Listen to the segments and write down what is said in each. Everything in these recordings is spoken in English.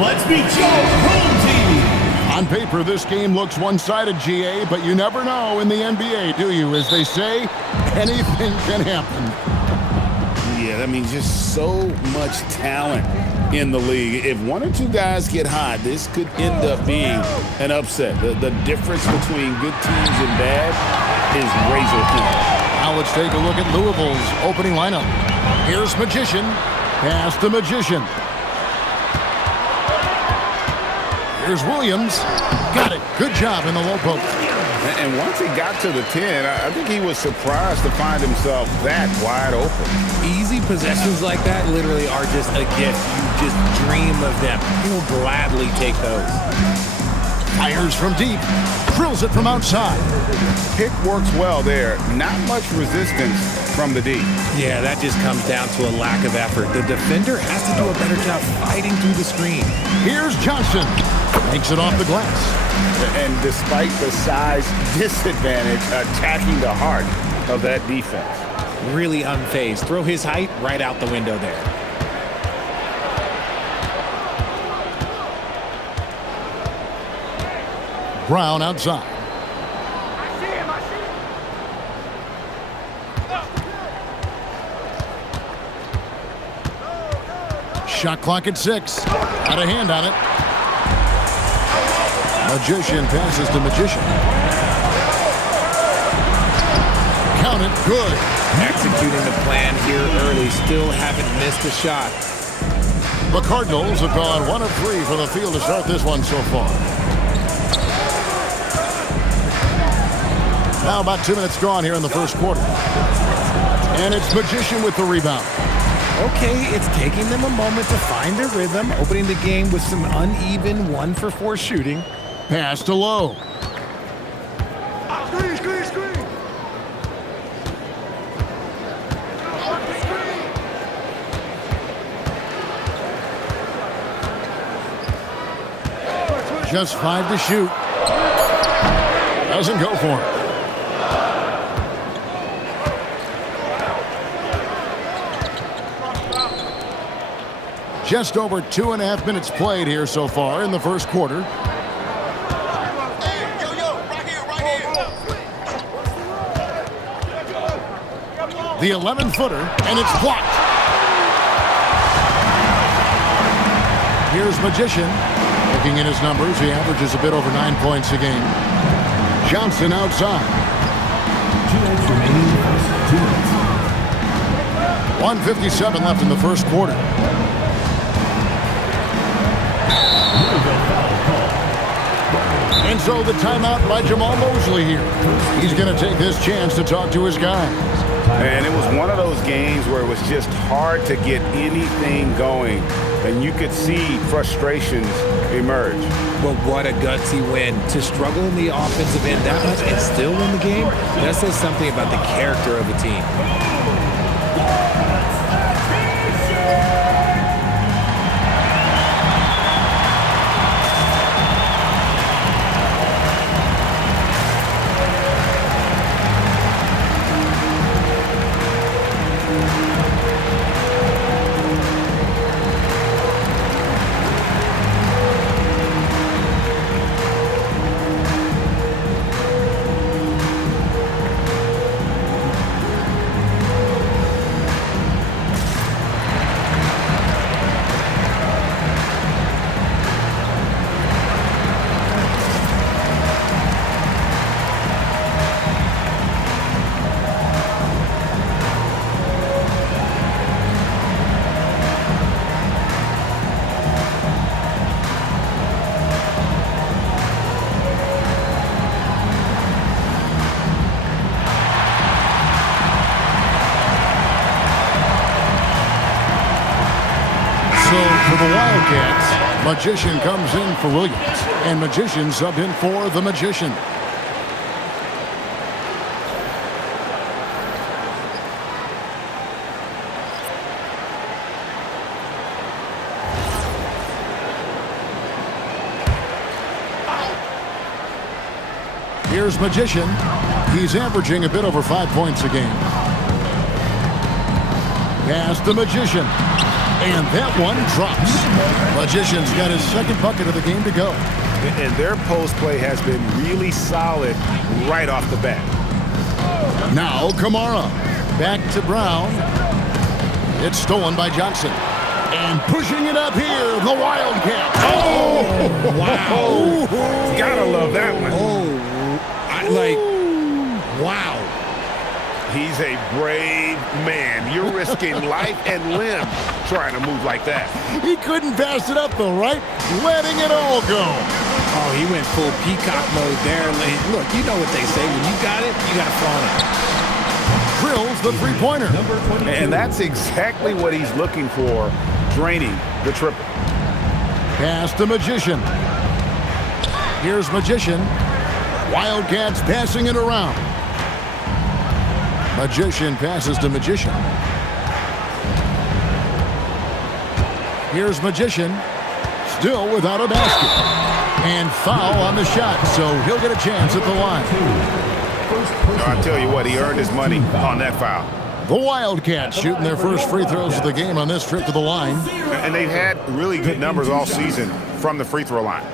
Let's meet your home team. On paper, this game looks one-sided, GA, but you never know in the NBA, do you? As they say, anything can happen. Yeah, that means just so much talent in the league. If one or two guys get hot, this could end up being an upset. The difference between good teams and bad is razor thin. Now let's take a look at Louisville's opening lineup. Here's Magician. Pass the Magician. Here's Williams. Got it. Good job in the low post. And once he got to the 10, I think he was surprised to find himself that wide open. Easy possessions like that literally are just a gift. You just dream of them. He'll gladly take those. Fires from deep. Drills it from outside. Pick works well there. Not much resistance from the D. Yeah, that just comes down to a lack of effort. The defender has to do a better job fighting through the screen. Here's Johnson. Makes it off the glass. And despite the size disadvantage, attacking the heart of that defense. Really unfazed. Throw his height right out the window there. Brown outside. Shot clock at 6. Got a hand on it. Magician passes to Magician. Count it. Good. Executing the plan here early. Still haven't missed a shot. The Cardinals have gone 1 of 3 from the field to start this one so far. Now about 2 minutes gone here in the first quarter. And it's Magician with the rebound. Okay, it's taking them a moment to find their rhythm, opening the game with some uneven 1-for-4 shooting. Pass to Lowe. Screen. Just 5 to shoot. Doesn't go for it. Just over 2.5 minutes played here so far in the first quarter. The 11-footer, and it's blocked. Here's Magician. Looking at his numbers, he averages a bit over 9 points a game. Johnson outside. 1:57 left in the first quarter. And so the timeout by Jamal Mosley here. He's going to take this chance to talk to his guys. And it was one of those games where it was just hard to get anything going. And you could see frustrations emerge. But what a gutsy win. To struggle in the offensive end that much and still win the game, that says something about the character of a team. For the Wildcats, Magician comes in for Williams, and Magician subbed in for the Magician. Here's Magician. He's averaging a bit over 5 points a game. Pass the Magician. And that one drops. Magician's got his second bucket of the game to go. And their post play has been really solid right off the bat. Now Kamara. Back to Brown. It's stolen by Johnson. And pushing it up here, the Wildcat. Oh! Wow. Gotta love that one. Wow. He's a brave man. You're risking life and limb trying to move like that. He couldn't pass it up though, right? Letting it all go. Oh, he went full peacock mode there. Look, you know what they say. When you got it, you got to flaunt it. Drills the three-pointer. And that's exactly what he's looking for, draining the triple. Pass to Magician. Here's Magician. Wildcats passing it around. Magician passes to Magician. Here's Magician. Still without a basket. And foul on the shot, so he'll get a chance at the line. I'll tell you what, he earned his money on that foul. The Wildcats shooting their first free throws of the game on this trip to the line. And they've had really good numbers all season from the free throw line.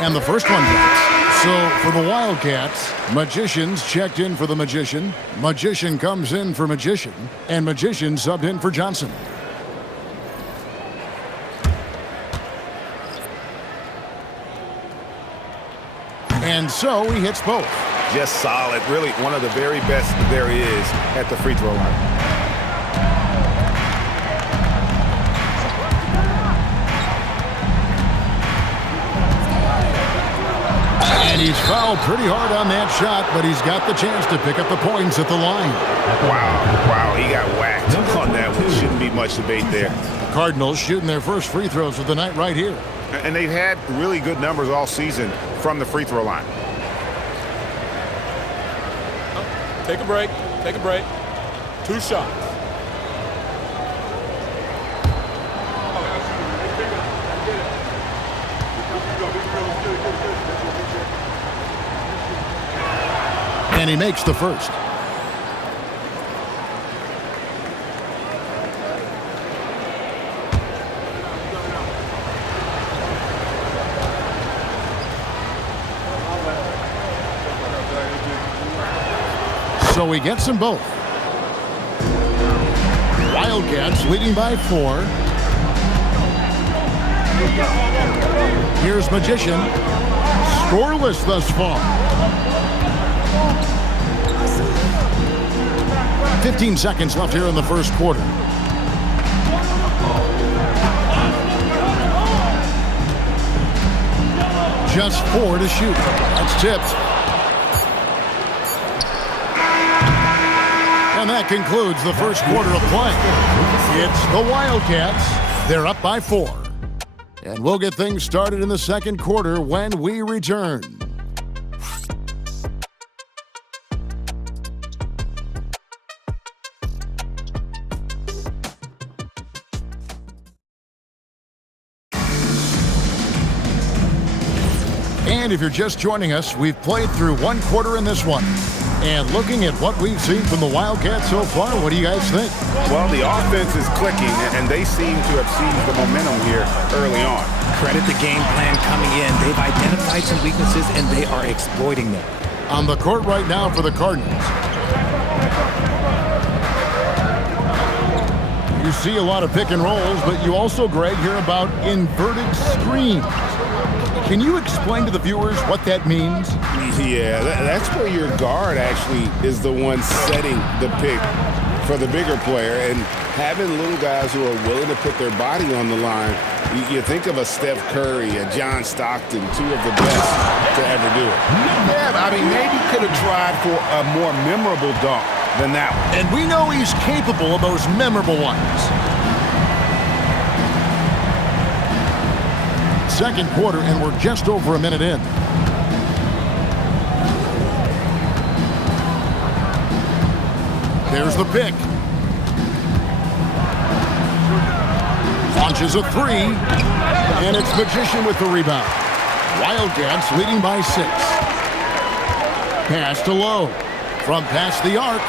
And the first one drops. So for the Wildcats, Magician's checked in for the Magician. Magician comes in for Magician. And Magician subbed in for Johnson. And so he hits both. Just solid. Really one of the very best there is at the free throw line. And he's fouled pretty hard on that shot, but he's got the chance to pick up the points at the line. Wow, he got whacked on that one. Shouldn't be much debate there. The Cardinals shooting their first free throws of the night right here. And they've had really good numbers all season from the free throw line. Take a break. Take a break. 2 shots. And he makes the first. So he gets them both. Wildcats leading by 4. Here's Magician. Scoreless thus far. 15 seconds left here in the first quarter. Just 4 to shoot. That's tipped. And that concludes the first quarter of play. It's the Wildcats. They're up by 4. And we'll get things started in the second quarter when we return. And if you're just joining us, we've played through one quarter in this one. And looking at what we've seen from the Wildcats so far, what do you guys think? Well, the offense is clicking, and they seem to have seized the momentum here early on. Credit the game plan coming in. They've identified some weaknesses, and they are exploiting them. On the court right now for the Cardinals. You see a lot of pick and rolls, but you also, Greg, hear about inverted screens. Can you explain to the viewers what that means? Yeah, that's where your guard actually is the one setting the pick for the bigger player, and having little guys who are willing to put their body on the line. You think of a Steph Curry, a John Stockton, 2 of the best to ever do it. Yeah, I mean, maybe could have tried for a more memorable dunk than that one. And we know he's capable of those memorable ones. Second quarter, and we're just over a minute in. There's the pick. Launches a 3, and it's Magician with the rebound. Wildcats leading by 6. Pass to Lowe. from past the arc.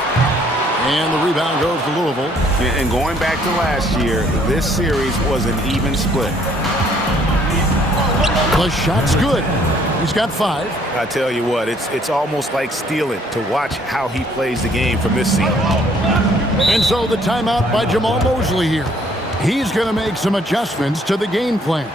And the rebound goes to Louisville. And going back to last year, this series was an even split. The shot's good. He's got 5. I tell you what, it's almost like stealing to watch how he plays the game from this seat. And so the timeout by Jamal Mosley here. He's going to make some adjustments to the game plan.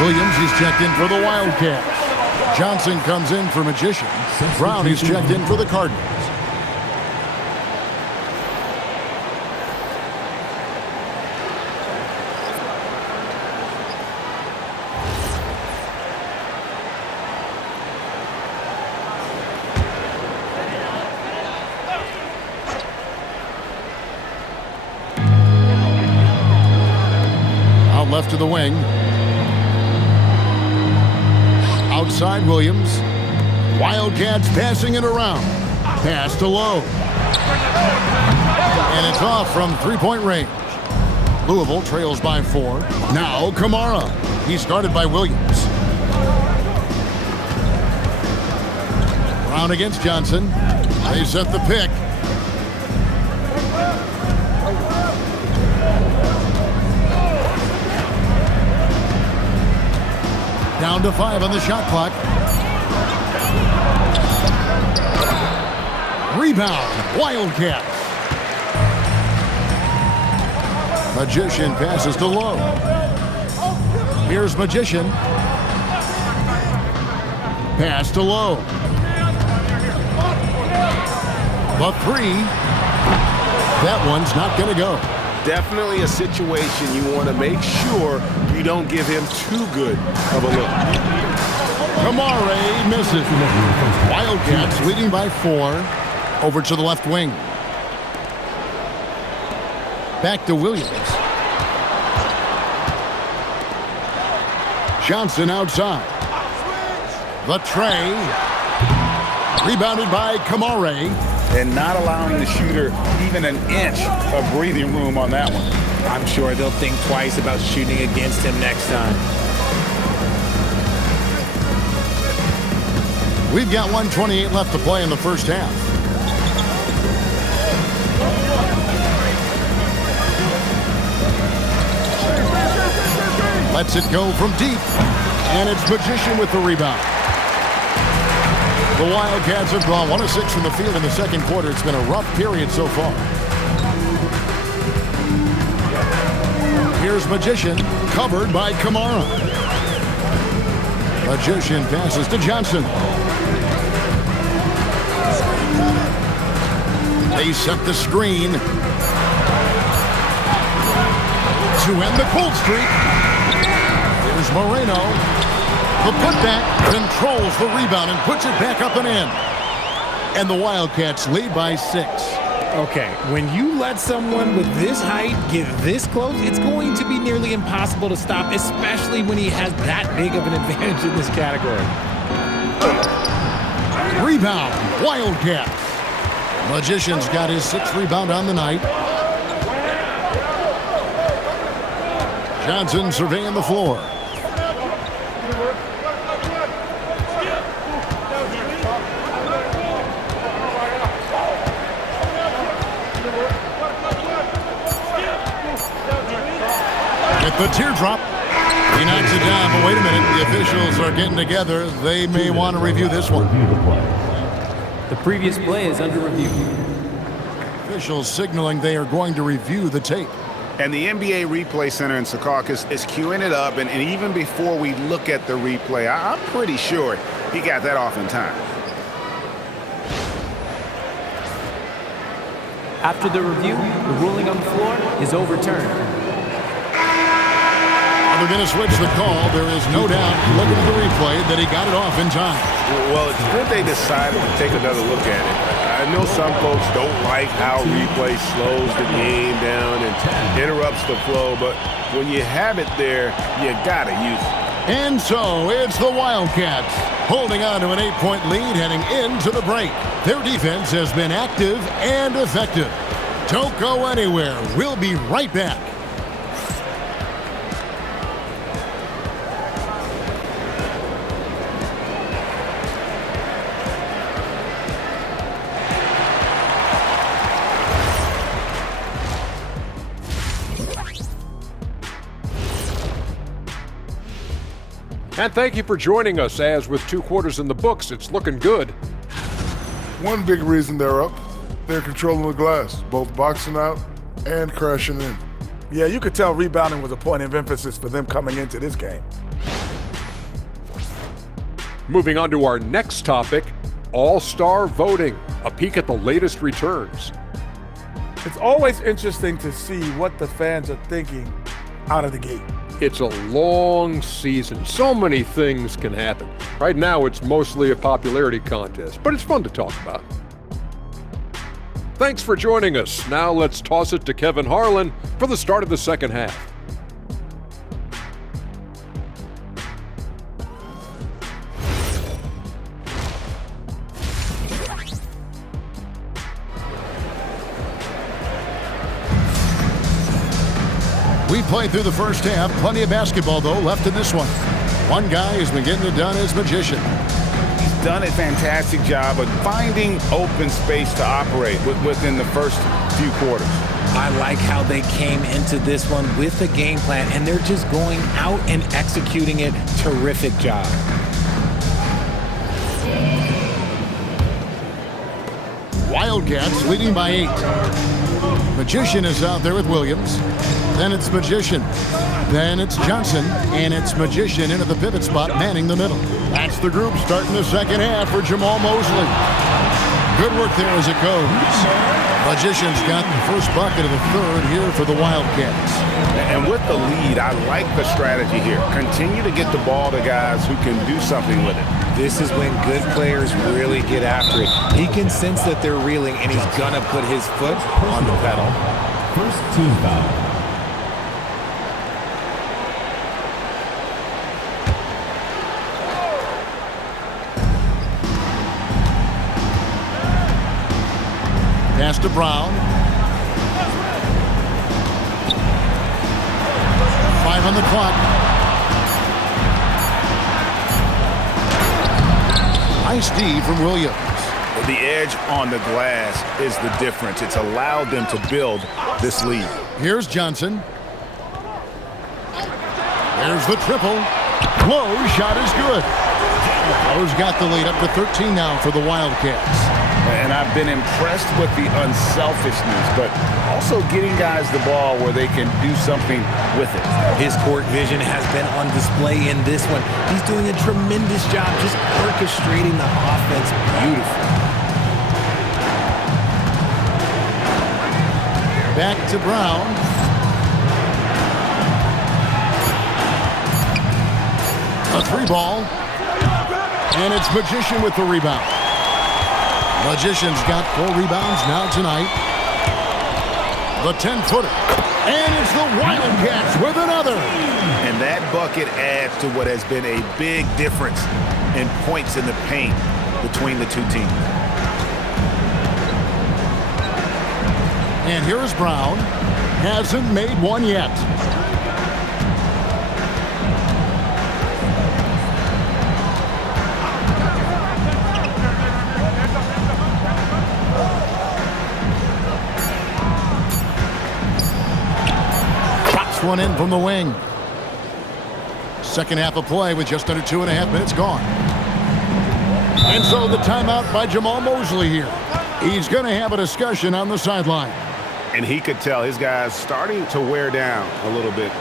Williams, he's checked in for the Wildcats. Johnson comes in for Magician. Brown, he's checked in for the Cardinals. Out left to the wing. Outside Williams. Wildcats passing it around. Pass to Lowe. And it's off from three-point range. Louisville trails by 4. Now Kamara. He's guarded by Williams. Brown against Johnson. They set the pick. Down to 5 on the shot clock. Rebound, Wildcats. Magician passes to Lowe. Here's Magician. Pass to Lowe. The 3. That one's not going to go. Definitely a situation you want to make sure you don't give him too good of a look. Kamara misses. Wildcats leading by 4. Over to the left wing. Back to Williams. Johnson outside. The tray. Rebounded by Kamara. And not allowing the shooter even an inch of breathing room on that one. I'm sure they'll think twice about shooting against him next time. We've got 1:28 left to play in the first half. Lets it go from deep. And it's Magician with the rebound. The Wildcats have gone 1 of 6 from the field in the second quarter. It's been a rough period so far. Here's Magician, covered by Kamara. Magician passes to Johnson. They set the screen to end the cold streak. Here's Moreno. The putback controls the rebound and puts it back up and in. And the Wildcats lead by 6. Okay, when you let someone with this height get this close, it's going to be nearly impossible to stop, especially when he has that big of an advantage in this category. Rebound, Wildcats. Magician's got his 6th rebound on the night. Johnson surveying the floor. with the teardrop. He knocks it down, but wait a minute. The officials are getting together. They may want to review this one. The previous play is under review. Officials signaling they are going to review the tape. And the NBA Replay Center in Secaucus is queuing it up, and even before we look at the replay, I'm pretty sure he got that off in time. After the review, the ruling on the floor is overturned. They're going to switch the call. There is no doubt, looking at the replay, that he got it off in time. Well, it's good they decided to take another look at it. I know some folks don't like how replay slows the game down and interrupts the flow, but when you have it there, you got to use it. And so it's the Wildcats holding on to an 8-point lead heading into the break. Their defense has been active and effective. Don't go anywhere. We'll be right back. And thank you for joining us, as with 2 quarters in the books, it's looking good. One big reason they're up, they're controlling the glass, both boxing out and crashing in. Yeah, you could tell rebounding was a point of emphasis for them coming into this game. Moving on to our next topic, All-Star voting, a peek at the latest returns. It's always interesting to see what the fans are thinking out of the gate. It's a long season. So many things can happen. Right now, it's mostly a popularity contest, but it's fun to talk about. Thanks for joining us. Now let's toss it to Kevin Harlan for the start of the second half. We played through the first half. Plenty of basketball, though, left in this one. One guy has been getting it done as magician. He's done a fantastic job of finding open space to operate within the first few quarters. I like how they came into this one with a game plan, and they're just going out and executing it. Terrific job. Wildcats leading by 8. Magician is out there with Williams. Then it's Magician. Then it's Johnson. And it's Magician in at the pivot spot, manning the middle. That's the group starting the second half for Jamal Mosley. Good work there as it goes. Magician's got the first bucket of the third here for the Wildcats. And with the lead, I like the strategy here. Continue to get the ball to guys who can do something with it. This is when good players really get after it. He can sense that they're reeling, and he's going to put his foot on the pedal. First team foul. Pass to Brown. 5 on the clock. Nice D from Williams. The edge on the glass is the difference. It's allowed them to build this lead. Here's Johnson. There's the triple. Lowe's shot is good. Lowe's got the lead up to 13 now for the Wildcats. And I've been impressed with the unselfishness, but also getting guys the ball where they can do something with it. His court vision has been on display in this one. He's doing a tremendous job just orchestrating the offense beautifully. Back to Brown. A 3-ball. And it's Magician with the rebound. Magician's got 4 rebounds now tonight. The 10-footer. And it's the Wildcats with another. And that bucket adds to what has been a big difference in points in the paint between the two teams. And here's Brown. Hasn't made one yet. one in from the wing. Second half of play with just under 2.5 minutes gone. And so the timeout by Jamal Mosley here. He's going to have a discussion on the sideline. And he could tell his guys starting to wear down a little bit.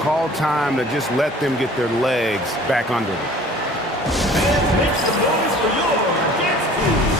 Call time to just let them get their legs back under them. Make some noise for your dance team.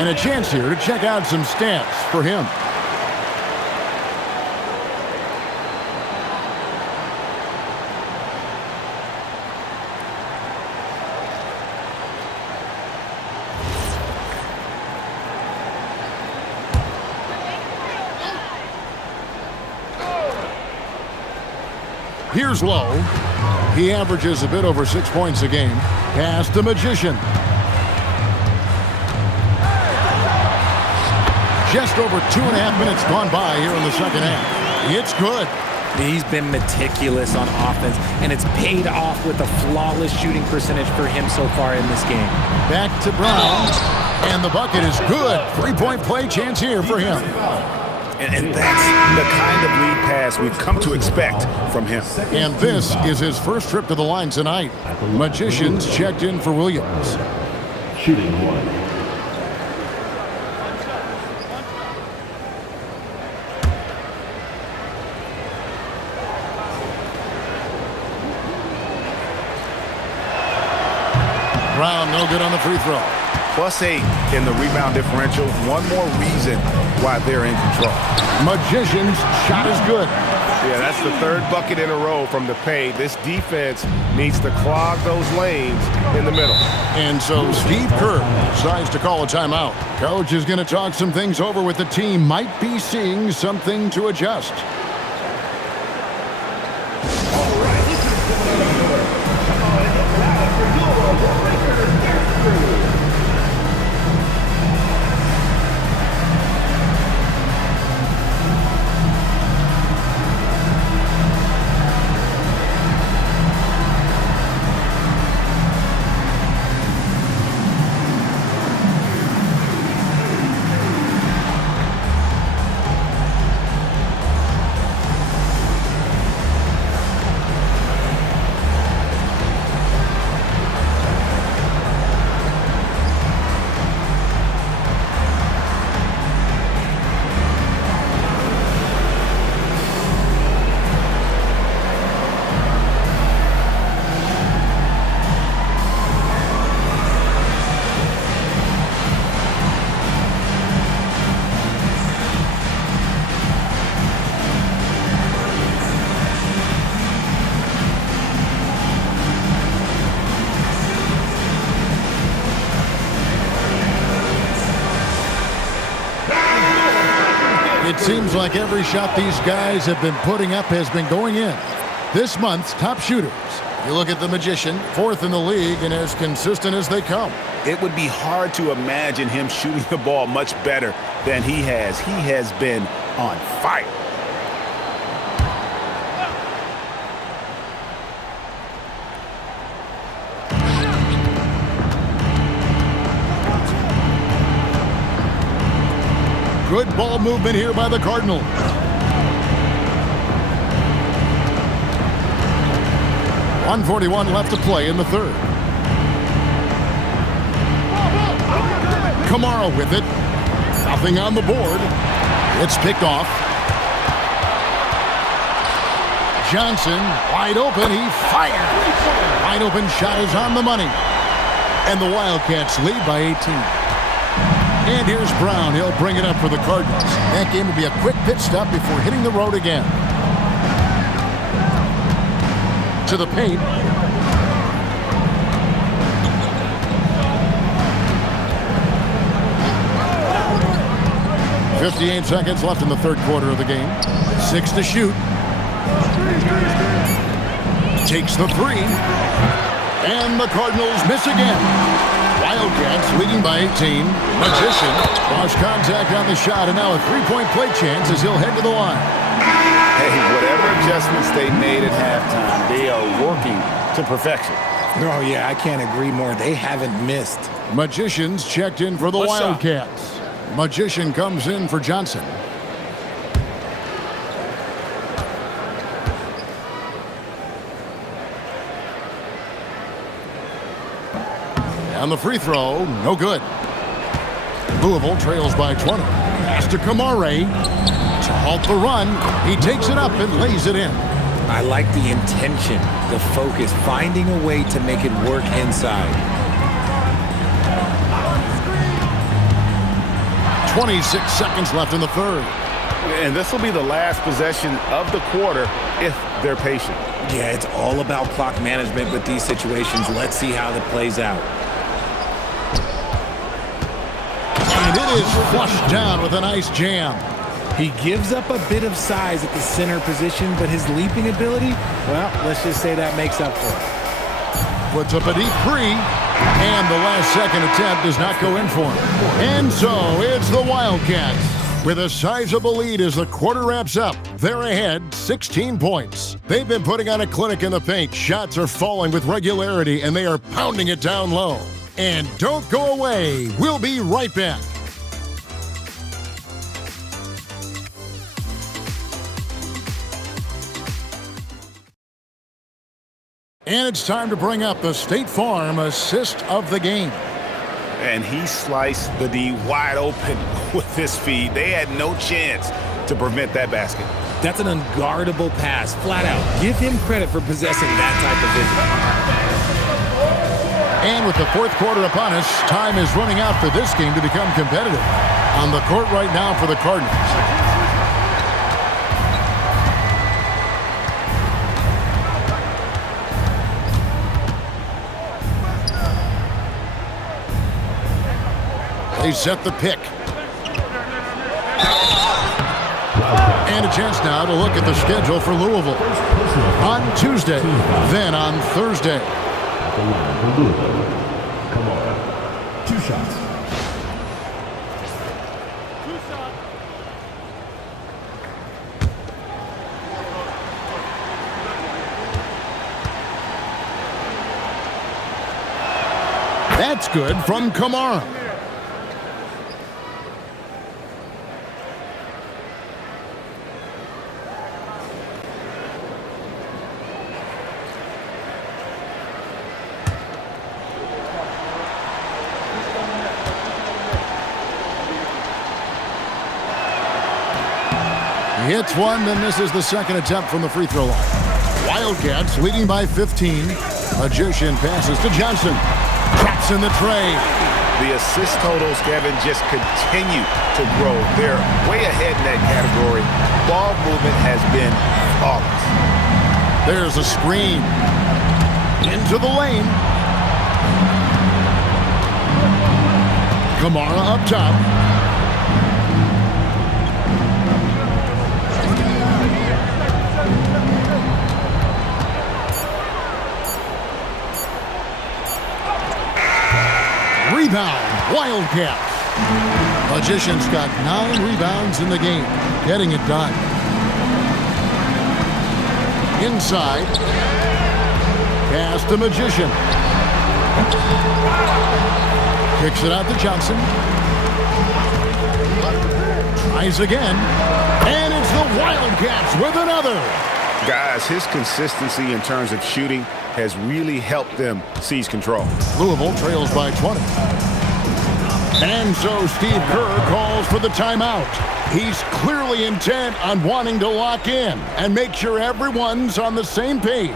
And a chance here to check out some stats for him. Here's Lowe. He averages a bit over 6 points a game. Pass the Magician. Just over 2.5 minutes gone by here in the second half. It's good. He's been meticulous on offense, and it's paid off with a flawless shooting percentage for him so far in this game. Back to Brown, and the bucket is good. 3-point play chance here for him. And that's the kind of lead pass we've come to expect from him. And this is his first trip to the line tonight. Magicians checked in for Williams. Shooting one. Brown, no good on the free throw. +8 in the rebound differential. One more reason why they're in control. Magician's shot is good. Yeah, that's the third bucket in a row from the paint. This defense needs to clog those lanes in the middle. And so Steve Kerr decides to call a timeout. Coach is going to talk some things over with the team. Might be seeing something to adjust. It seems like every shot these guys have been putting up has been going in. This month's top shooters. You look at the Magician, 4th in the league and as consistent as they come. It would be hard to imagine him shooting the ball much better than he has. He has been on fire. Good ball movement here by the Cardinals. .141 left to play in the third. Kamara with it. Nothing on the board. It's picked off. Johnson, wide open. He fired. Wide open shot is on the money. And the Wildcats lead by 18. And here's Brown. He'll bring it up for the Cardinals. That game will be a quick pit stop before hitting the road again. To the paint. .58 seconds left in the third quarter of the game. 6 to shoot. Takes the three. And the Cardinals miss again. Wildcats leading by 18. Magician lost contact on the shot, and now a three-point play chance as he'll head to the line. Hey, whatever adjustments they made at halftime, they are working to perfection. Oh, yeah, I can't agree more. They haven't missed. Magician's checked in for the Wildcats. Magician comes in for Johnson. And the free throw, no good. Louisville trails by 20. Pass to Kamara. To halt the run, he takes it up and lays it in. I like the intention, the focus, finding a way to make it work inside. 26 seconds left in the third. And this will be the last possession of the quarter if they're patient. Yeah, it's all about clock management with these situations. Let's see how that plays out. And it is flushed down with a nice jam. He gives up a bit of size at the center position, but his leaping ability, well, let's just say that makes up for it. Puts up a deep three, and the last second attempt does not go in for him. And so it's the Wildcats with a sizable lead as the quarter wraps up. They're ahead 16 points. They've been putting on a clinic in the paint. Shots are falling with regularity, and they are pounding it down low. And don't go away. We'll be right back. And it's time to bring up the State Farm assist of the game. And he sliced the D wide open with his feed. They had no chance to prevent that basket. That's an unguardable pass, flat out. Give him credit for possessing that type of vision. And with the fourth quarter upon us, time is running out for this game to become competitive. On the court right now for the Cardinals. They set the pick. And a chance now to look at the schedule for Louisville. On Tuesday, then on Thursday. Come on. 2 shots. That's good from Kamara. He hits one, then misses the second attempt from the free throw line. Wildcats leading by 15. Magician passes to Johnson. Traps in the tray. The assist totals, Kevin, just continue to grow. They're way ahead in that category. Ball movement has been flawless. There's a screen. Into the lane. Kamara up top. Rebound, Wildcats. Magician's got 9 rebounds in the game, getting it done. Inside, pass to Magician. Kicks it out to Johnson. Tries again, and it's the Wildcats with another. Guys, his consistency in terms of shooting has really helped them seize control. Louisville trails by 20. And so Steve Kerr calls for the timeout. He's clearly intent on wanting to lock in and make sure everyone's on the same page.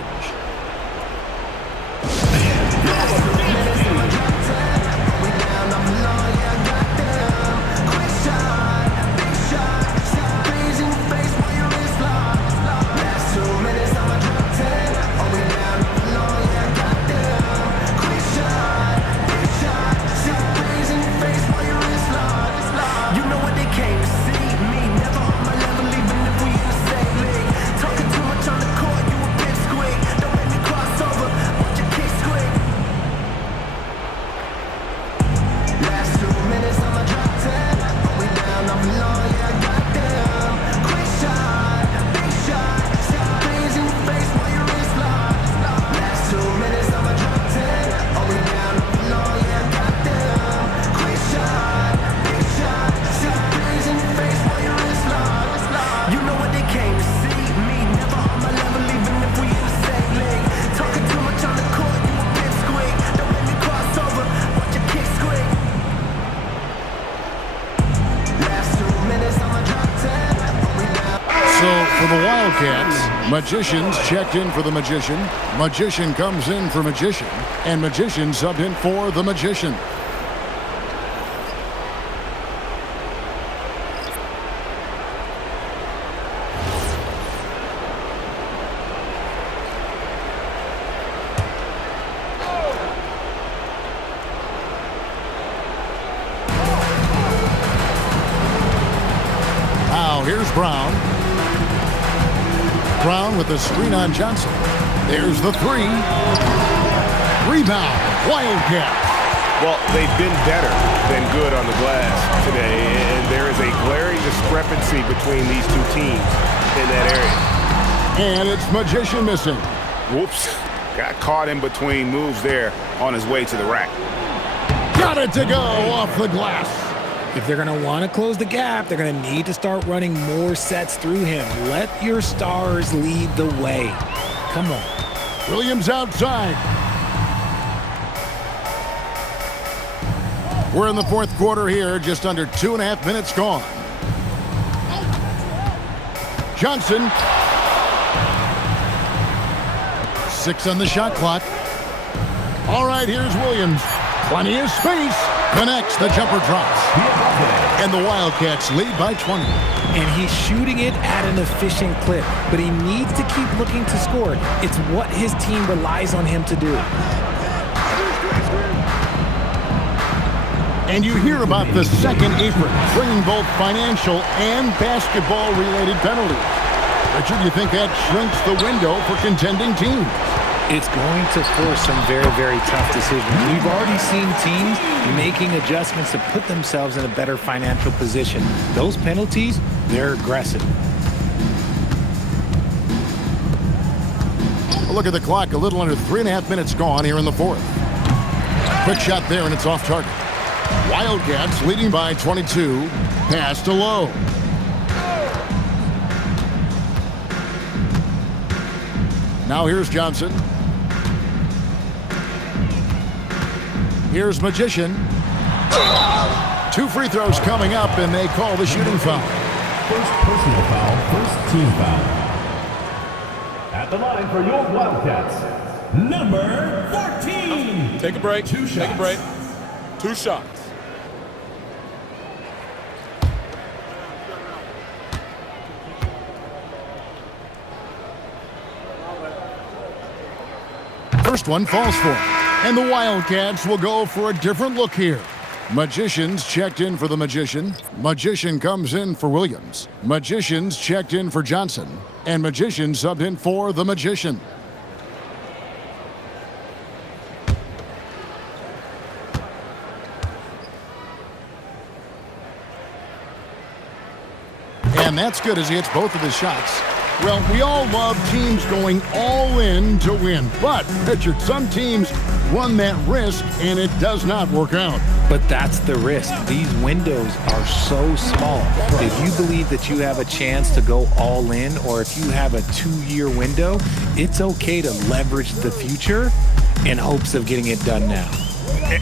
For the Wildcats, Magicians checked in for the Magician. Magician comes in for Magician. And Magician subbed in for the Magician. Now here's Brown. Brown with the screen on Johnson. There's the three. Rebound, Wildcats. Well, they've been better than good on the glass today, and there is a glaring discrepancy between these two teams in that area. And it's Magician missing. Whoops. Got caught in between moves there on his way to the rack. Got it to go off the glass. If they're going to want to close the gap, they're going to need to start running more sets through him. Let your stars lead the way. Come on. Williams outside. We're in the fourth quarter here, just under 2.5 minutes gone. Johnson. 6 on the shot clock. All right, here's Williams. Plenty of space. Connects, the jumper drops. And the Wildcats lead by 20. And he's shooting it at an efficient clip, but he needs to keep looking to score. It's what his team relies on him to do. And you hear about the second apron, bringing both financial and basketball-related penalties. Richard, you think that shrinks the window for contending teams? It's going to force some very, very tough decisions. We've already seen teams making adjustments to put themselves in a better financial position. Those penalties, they're aggressive. Look at the clock, a little under 3.5 minutes gone here in the fourth. Quick shot there, and it's off target. Wildcats leading by 22. Pass to Lowe. Now here's Johnson. Here's Magician. 2 free throws coming up, and they call the shooting foul. First personal foul, first team foul. At the line for your Wildcats, number 14. Take a break. Take a break. 2 shots. First one falls for him. And the Wildcats will go for a different look here. Magicians checked in for the Magician. Magician comes in for Williams. Magicians checked in for Johnson. And Magician subbed in for the Magician. And that's good as he hits both of his shots. Well, we all love teams going all in to win. But, Richard, some teams run that risk, and it does not work out. But that's the risk. These windows are so small. If you believe that you have a chance to go all in, or if you have a 2-year window, it's okay to leverage the future in hopes of getting it done now.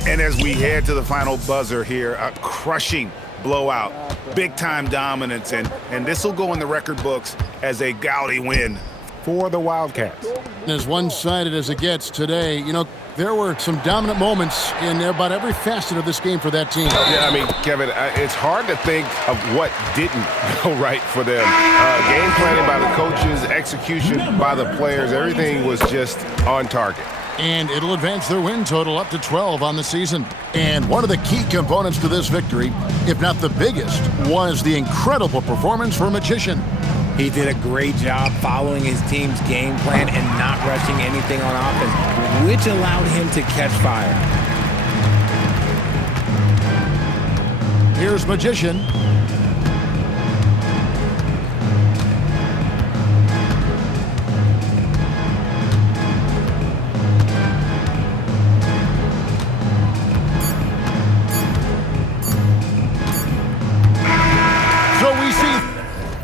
And as we head to the final buzzer here, a crushing blowout, big-time dominance, and this will go in the record books as a gaudy win for the Wildcats. As one-sided as it gets today, you know, there were some dominant moments in about every facet of this game for that team. Yeah, I mean, Kevin, it's hard to think of what didn't go right for them. Game planning by the coaches, execution by the players, everything was just on target. And it'll advance their win total up to 12 on the season. And one of the key components to this victory, if not the biggest, was the incredible performance for Magician. He did a great job following his team's game plan and not rushing anything on offense, which allowed him to catch fire. Here's Magician.